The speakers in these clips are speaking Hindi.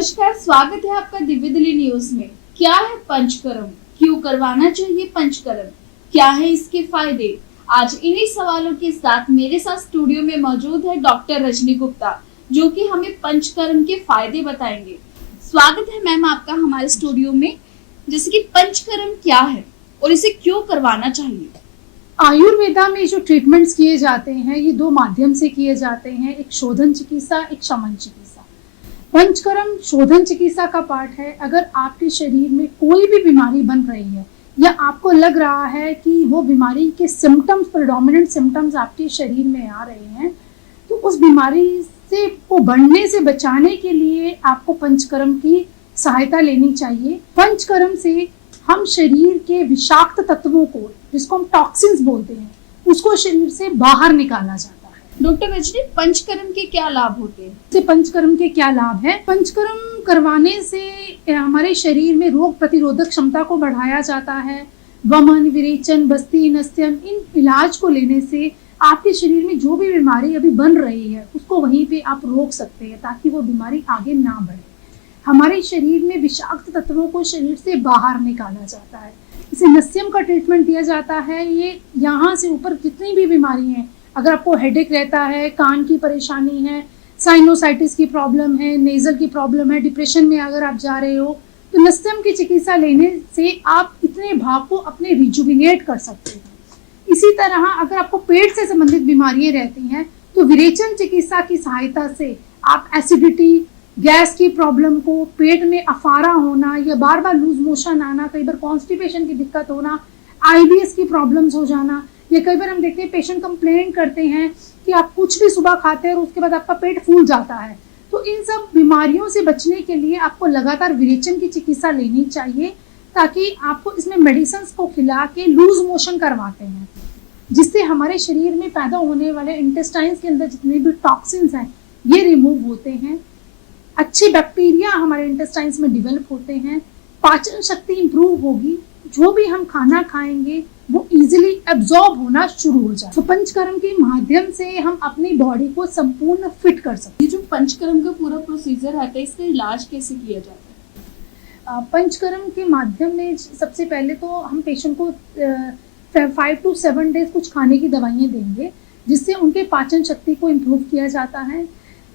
नमस्कार, स्वागत है आपका दिव्य दिल्ली न्यूज में। क्या है पंचकर्म, क्यों करवाना चाहिए पंचकर्म, क्या है इसके फायदे? आज इन्हीं सवालों के साथ मेरे साथ स्टूडियो में मौजूद है डॉक्टर रजनी गुप्ता, जो कि हमें पंचकर्म के फायदे बताएंगे। स्वागत है मैम आपका हमारे स्टूडियो में। जैसे कि पंचकर्म क्या है और इसे क्यों करवाना चाहिए? आयुर्वेदा में जो ट्रीटमेंट्स किए जाते हैं ये दो माध्यम से किए जाते हैं, एक शोधन चिकित्सा, एक शमन चिकित्सा। पंचकर्म शोधन चिकित्सा का पार्ट है। अगर आपके शरीर में कोई भी बीमारी बन रही है या आपको लग रहा है कि वो बीमारी के सिम्टम्स, प्रेडोमिनेंट सिम्टम्स आपके शरीर में आ रहे हैं, तो उस बीमारी से को बढ़ने से बचाने के लिए आपको पंचकर्म की सहायता लेनी चाहिए। पंचकर्म से हम शरीर के विषाक्त तत्वों को, जिसको हम टॉक्सिन्स बोलते हैं, उसको शरीर से बाहर निकाला जाता है। डॉक्टर रजनी, पंचकर्म के क्या लाभ होते हैं? पंचकर्म के क्या लाभ है? पंचकर्म करवाने से हमारे शरीर में रोग प्रतिरोधक क्षमता को बढ़ाया जाता है। वमन, विरेचन, बस्ती, नस्यम, इन इलाज को लेने से आपके शरीर में जो भी बीमारी अभी बन रही है उसको वहीं पे आप रोक सकते हैं, ताकि वो बीमारी आगे ना बढ़े। हमारे शरीर में विषाक्त तत्वों को शरीर से बाहर निकाला जाता है। इसे नस्यम का ट्रीटमेंट दिया जाता है। ये यहाँ से ऊपर जितनी भी बीमारी हैं, अगर आपको हेडेक रहता है, कान की परेशानी है, साइनोसाइटिस की प्रॉब्लम है, नेजल की प्रॉब्लम है, डिप्रेशन में अगर आप जा रहे हो, तो नस्यम की चिकित्सा लेने से आप इतने भाग को अपने रिजुविनेट कर सकते हैं। इसी तरह अगर आपको पेट से संबंधित बीमारियां रहती हैं, तो विरेचन चिकित्सा की सहायता से आप एसिडिटी, गैस की प्रॉब्लम को, पेट में अफारा होना या बार बार लूज मोशन आना, कई बार कॉन्स्टिपेशन की दिक्कत होना, IBS की प्रॉब्लम्स हो जाना, या कई बार हम देखते हैं पेशेंट कंप्लेंट करते हैं कि आप कुछ भी सुबह खाते हैं और उसके बाद आपका पेट फूल जाता है। तो इन सब बीमारियों से बचने के लिए आपको लगातार विरेचन की चिकित्सा लेनी चाहिए, ताकि आपको इसमें मेडिसिन को खिला के लूज मोशन करवाते हैं, जिससे हमारे शरीर में पैदा होने वाले इंटेस्टाइन्स के अंदर जितने भी टॉक्सिन्स हैं ये रिमूव होते हैं। अच्छे बैक्टीरिया हमारे इंटेस्टाइन्स में डेवलप होते हैं, पाचन शक्ति इंप्रूव होगी, जो भी हम खाना खाएंगे वो इजीली एब्जॉर्ब होना शुरू हो जाए। तो पंचकर्म के माध्यम से हम अपनी बॉडी को संपूर्ण फिट कर सकते हैं। ये जो पंचकर्म का पूरा प्रोसीजर आता है, इसका इलाज कैसे किया जाता है? पंचकर्म के माध्यम में सबसे पहले तो हम पेशेंट को 5 to 7 डेज कुछ खाने की दवाइयाँ देंगे, जिससे उनके पाचन शक्ति को इम्प्रूव किया जाता है।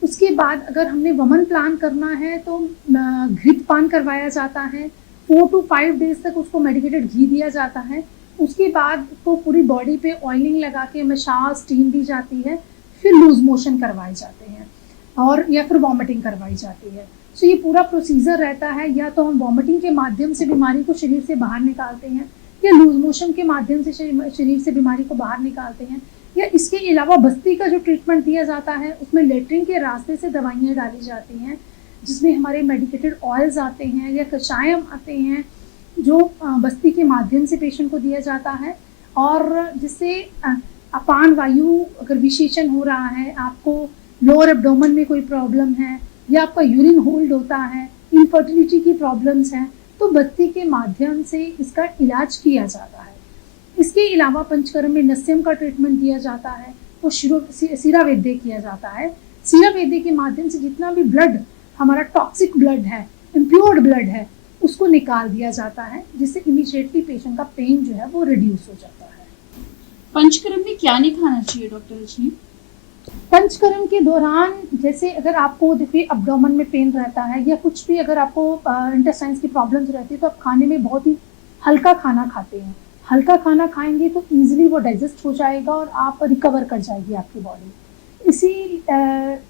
उसके बाद अगर हमने वमन प्लान करना है तो घृतपान करवाया जाता है। 4 to 5 डेज तक उसको मेडिकेटेड घी दिया जाता है। उसके बाद उसको पूरी बॉडी पे ऑयलिंग लगा के मसाज, स्टीम दी जाती है। फिर लूज मोशन करवाए जाते हैं और या फिर वॉमिटिंग करवाई जाती है। तो ये पूरा प्रोसीजर रहता है। या तो हम वॉमिटिंग के माध्यम से बीमारी को शरीर से बाहर निकालते हैं, या लूज मोशन के माध्यम से शरीर से बीमारी को बाहर निकालते हैं, या इसके अलावा बस्ती का जो ट्रीटमेंट दिया जाता है उसमें लेटरिन के रास्ते से दवाइयाँ डाली जाती हैं, जिसमें हमारे मेडिकेटेड ऑयल्स आते हैं या कषायम आते हैं, जो बस्ती के माध्यम से पेशेंट को दिया जाता है। और जिससे अपान वायु अगर विशेषण हो रहा है, आपको लोअर एब्डोमेन में कोई प्रॉब्लम है, या आपका यूरिन होल्ड होता है, इनफर्टिलिटी की प्रॉब्लम्स हैं, तो बस्ती के माध्यम से इसका इलाज किया जाता है। इसके अलावा पंचकर्म में नस्यम का ट्रीटमेंट दिया जाता है, वो सीरा वैद्य किया जाता है। सीरा वैद्य के माध्यम से जितना भी ब्लड हमारा टॉक्सिक ब्लड है, इम्प्योर्ड ब्लड है, उसको निकाल दिया जाता है, जिससे इमीडिएटली पेशेंट का पेन जो है वो रिड्यूस हो जाता है। पंचकर्म में क्या नहीं खाना चाहिए डॉक्टर रजनी? पंचकर्म के दौरान जैसे अगर आपको देखिए अब्डोमेन में पेन रहता है, या कुछ भी अगर आपको इंटेस्टाइन्स की प्रॉब्लम्स रहती है, तो आप खाने में बहुत ही हल्का खाना खाते हैं। हल्का खाना खाएंगे तो ईजिली वो डाइजेस्ट हो जाएगा और आप रिकवर कर जाएगी आपकी बॉडी। इसी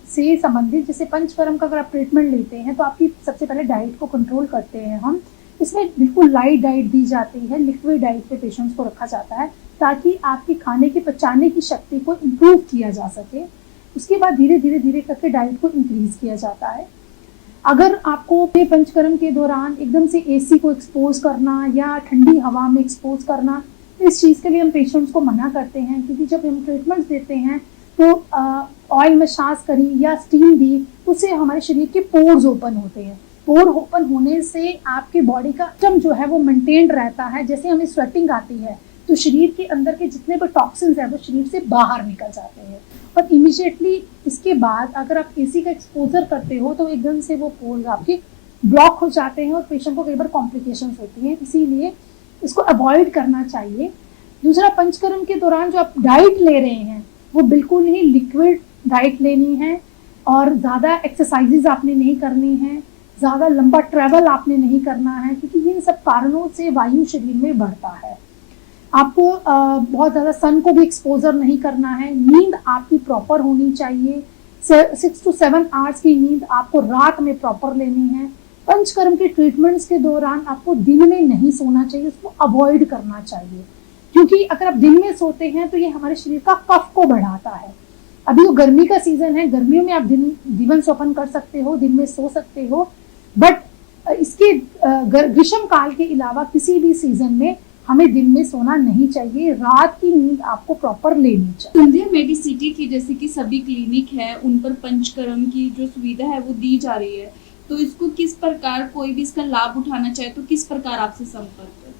से संबंधित जैसे पंचकर्म का अगर आप ट्रीटमेंट लेते हैं तो आपकी सबसे पहले डाइट को कंट्रोल करते हैं हम। इसमें बिल्कुल लाइट डाइट दी जाती है, लिक्विड डाइट पे पेशेंट्स को रखा जाता है, ताकि आपकी खाने की पचाने की शक्ति को इम्प्रूव किया जा सके। उसके बाद धीरे धीरे धीरे करके डाइट को इंक्रीज किया जाता है। अगर आपको पंचकर्म के दौरान एकदम से AC को एक्सपोज करना या ठंडी हवा में एक्सपोज करना, तो इस चीज़ के लिए हम पेशेंट्स को मना करते हैं, क्योंकि जब हम ट्रीटमेंट्स देते हैं तो ऑयल मसाज करी या स्टीम दी, उससे हमारे शरीर के पोर्स ओपन होते हैं। पोर ओपन होने से आपके बॉडी का सिस्टम जो है वो मेंटेन्ड रहता है। जैसे हमें स्वेटिंग आती है तो शरीर के अंदर के जितने भी टॉक्सिन्स हैं वो शरीर से बाहर निकल जाते हैं। और इमीडिएटली इसके बाद अगर आप एसी का एक्सपोजर करते हो तो एकदम से वो पोर्स आपके ब्लॉक हो जाते हैं और पेशेंट को कई बार कॉम्प्लिकेशंस होती हैं, इसीलिए इसको अवॉइड करना चाहिए। दूसरा, पंचकर्म के दौरान जो आप डाइट ले रहे हैं वो बिल्कुल ही लिक्विड डाइट लेनी है और ज़्यादा एक्सरसाइजेज आपने नहीं करनी है, ज़्यादा लंबा ट्रैवल आपने नहीं करना है, क्योंकि इन सब कारणों से वायु शरीर में बढ़ता है। आपको बहुत ज़्यादा सन को भी एक्सपोजर नहीं करना है। नींद आपकी प्रॉपर होनी चाहिए, 6 to 7 आवर्स की नींद आपको रात में प्रॉपर लेनी है। पंचकर्म के ट्रीटमेंट्स के दौरान आपको दिन में नहीं सोना चाहिए, उसको अवॉइड करना चाहिए, क्योंकि अगर आप दिन में सोते हैं तो ये हमारे शरीर का कफ को बढ़ाता है। अभी तो गर्मी का सीजन है, गर्मियों में आप जीवन स्वपन कर सकते हो, दिन में सो सकते हो, बट इसके ग्रीष्म काल के अलावा किसी भी सीजन में हमें दिन में सोना नहीं चाहिए, रात की नींद आपको प्रॉपर लेनी चाहिए। संध्या मेडिसिटी की जैसे कि सभी क्लिनिक है उन पर पंचकर्म की जो सुविधा है वो दी जा रही है, तो इसको किस प्रकार कोई भी इसका लाभ उठाना चाहे तो किस प्रकार आपसे संपर्क करें?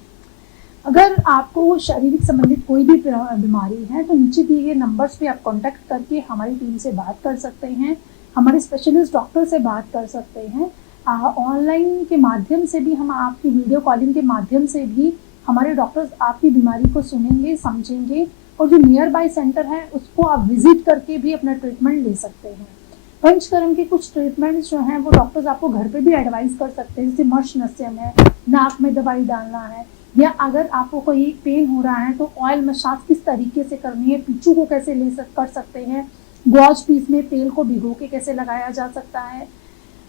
अगर आपको शारीरिक संबंधित कोई भी बीमारी है तो नीचे दिए गए नंबर्स पे आप कांटेक्ट करके हमारी टीम से बात कर सकते हैं, हमारे स्पेशलिस्ट डॉक्टर से बात कर सकते हैं। ऑनलाइन के माध्यम से भी हम आपकी वीडियो कॉलिंग के माध्यम से भी हमारे डॉक्टर्स आपकी बीमारी को सुनेंगे, समझेंगे, और जो नियर बाय सेंटर है उसको आप विजिट करके भी अपना ट्रीटमेंट ले सकते हैं। पंचकर्म के कुछ ट्रीटमेंट्स जो हैं वो डॉक्टर्स आपको घर पे भी एडवाइस कर सकते हैं, जैसे मर्शनस्यम है, नाक में दवाई डालना है, या अगर आपको कोई पेन हो रहा है तो ऑयल मसाज किस तरीके से करनी है, पीछू को कैसे कर सकते हैं, गॉज पीस में तेल को भिगो के कैसे लगाया जा सकता है,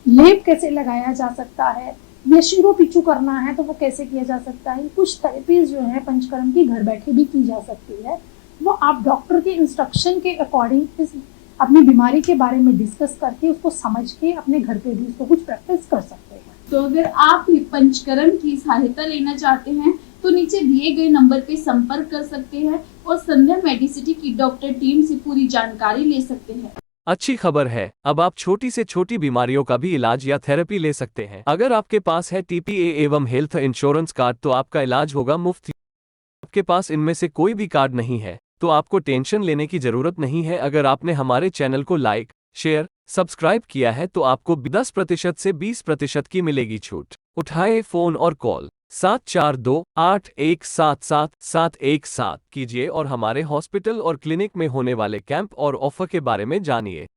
लेप कैसे लगाया जा सकता है, या शीरो पीछू करना है तो वो कैसे किया जा सकता है। कुछ थेरेपीज जो है पंचकर्म की घर बैठे भी की जा सकती है, वो आप डॉक्टर के इंस्ट्रक्शन के अकॉर्डिंग इस अपनी बीमारी के बारे में डिस्कस करके उसको समझ के अपने घर पे भी उसको कुछ प्रैक्टिस कर सकते हैं। तो अगर आप भी पंचकर्म की सहायता लेना चाहते हैं तो नीचे दिए गए नंबर पे संपर्क कर सकते हैं और संध्या मेडिसिटी की डॉक्टर टीम से पूरी जानकारी ले सकते हैं। अच्छी खबर है, अब आप छोटी से छोटी बीमारियों का भी इलाज या थेरेपी ले सकते हैं। अगर आपके पास है TPA एवं हेल्थ इंश्योरेंस कार्ड तो आपका इलाज होगा मुफ्त। आपके पास इनमें से कोई भी कार्ड नहीं है तो आपको टेंशन लेने की जरूरत नहीं है। अगर आपने हमारे चैनल को लाइक, शेयर, सब्सक्राइब किया है तो आपको 10% से 20% की मिलेगी छूट। उठाए फोन और कॉल 7428177717 कीजिए और हमारे हॉस्पिटल और क्लिनिक में होने वाले कैंप और ऑफर के बारे में जानिए।